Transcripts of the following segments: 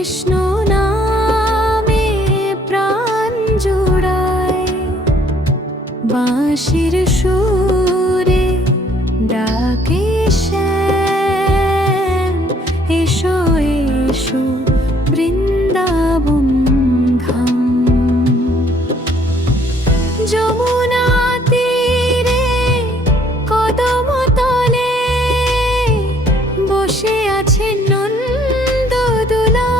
কৃষ্ণ নামে প্রাণ জুড়ায়, বাঁশির সুরে ডাকে শ্যাম, এসো এসো বৃন্দাবন ধাম। যমুনা তীরে কদম তলে বসে আছেন নন্দদোলা,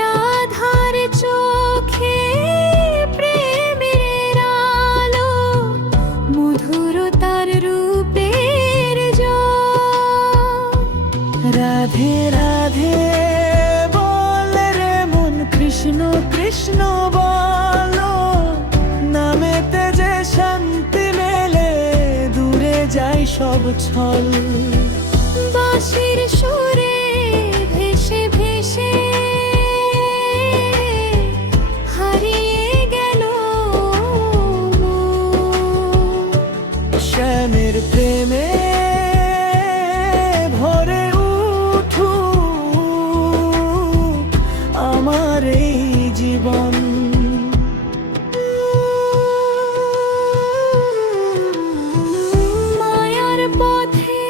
রাধার চোখে প্রেমের আলো, মধুর তার রূপের জল। রাধে রাধে বল রে মন, কৃষ্ণ কৃষ্ণ বলো, নামেতে যে শান্তি মেলে, দূরে যায় সব ছল। বাঁশির সুরে ভেসে ভেসে হারিয়ে গেল মন। শ্যামের প্রেমে ভরে উঠুক আমার এই জীবন। মায়ার পথে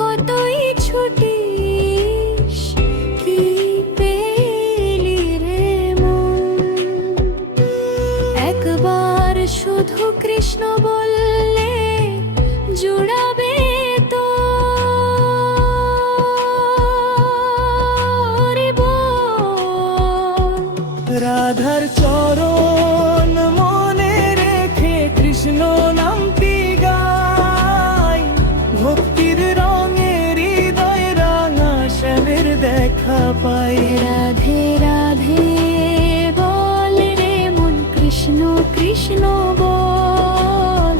কতই ছুটিস, কি পেলি রে মন? একবার শুধু কৃষ্ণ বললে জুড়াবে তোর জীবন। রাধার চরণ মনে রেখে কৃষ্ণ নামটি গাই, ভক্তির রঙে হৃদয় রাঙা শ্যামের দেখা পাই। রাধে রাধে বল রে মন, কৃষ্ণ কৃষ্ণ বল,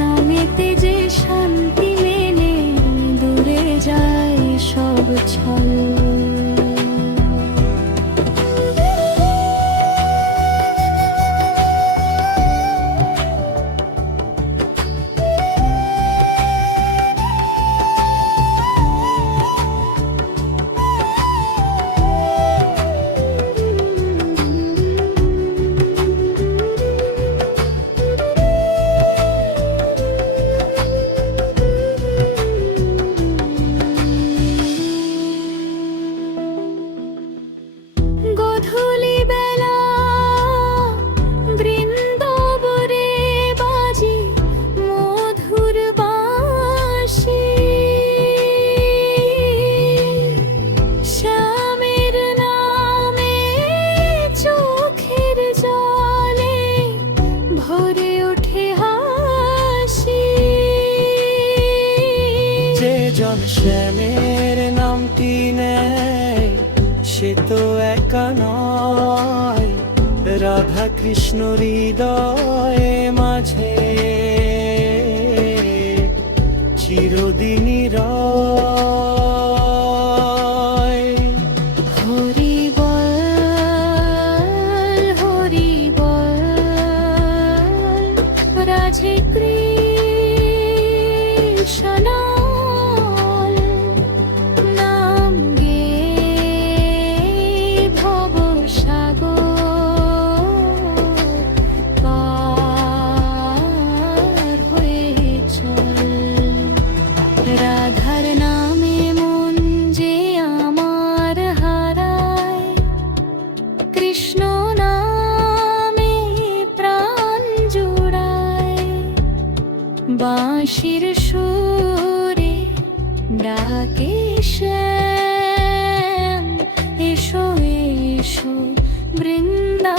নামেতে যে শান্তি মেলে, দূরে যায় সব ছল। গধূলি বেলা বৃন্দাবনে বাজে মধুর বাঁশি, শ্যামের নামে চোখের জলে ভরে ওঠে হাসি। যে জন শ্যামের নামটি নেয়, সে তো একা নয়, রাধা কৃষ্ণ হৃদয়ে মাঝে চিরদিনই রয়। হরি বল হরি বল, রাধে কৃষ্ণ নাম গে ভব সাগর পার হয়ে চল। রাধার নামে মন যে আমার হারায়, কৃষ্ণ নামে প্রাণ জুড়ায়, বাঁশির সুরে ডাকে শ্যাম, এসো এসো বৃন্দা